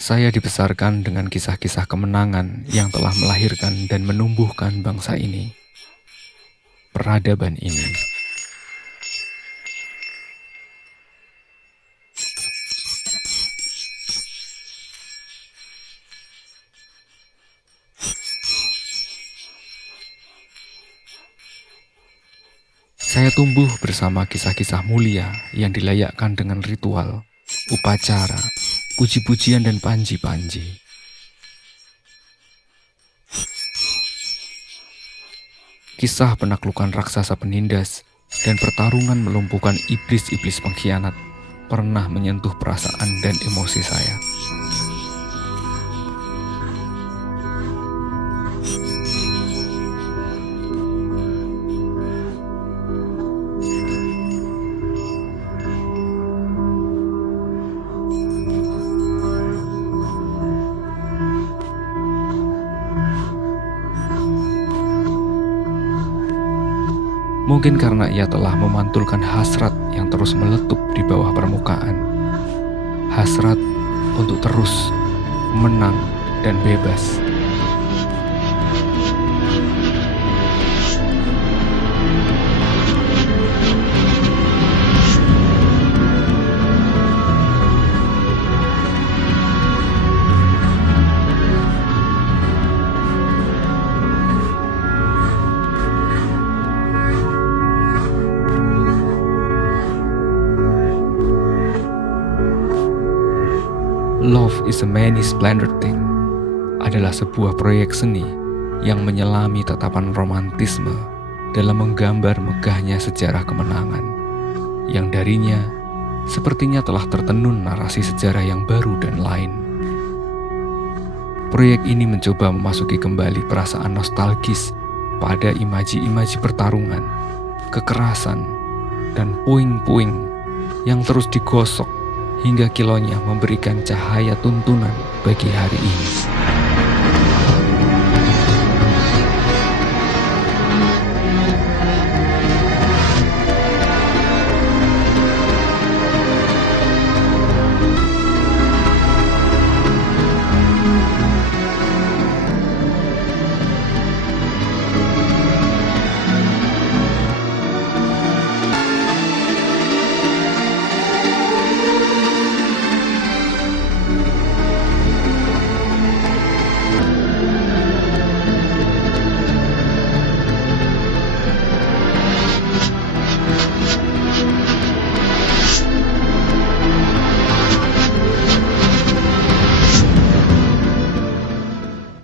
Saya dibesarkan dengan kisah-kisah kemenangan yang telah melahirkan dan menumbuhkan bangsa ini, peradaban ini. Saya tumbuh bersama kisah-kisah mulia yang dilayakkan dengan ritual, upacara, puji-pujian dan panji-panji. Kisah penaklukan raksasa penindas dan pertarungan melumpuhkan iblis-iblis pengkhianat pernah menyentuh perasaan dan emosi saya. Mungkin karena ia telah memantulkan hasrat yang terus meletup di bawah permukaan. Hasrat untuk terus menang dan bebas. Love is a Many Splendid Thing adalah sebuah proyek seni yang menyelami tatapan romantisme dalam menggambar megahnya sejarah kemenangan, yang darinya sepertinya telah tertenun narasi sejarah yang baru dan lain. Proyek ini mencoba memasuki kembali perasaan nostalgis pada imaji-imaji pertarungan, kekerasan, dan puing-puing yang terus digosok hingga kilonya memberikan cahaya tuntunan bagi hari ini.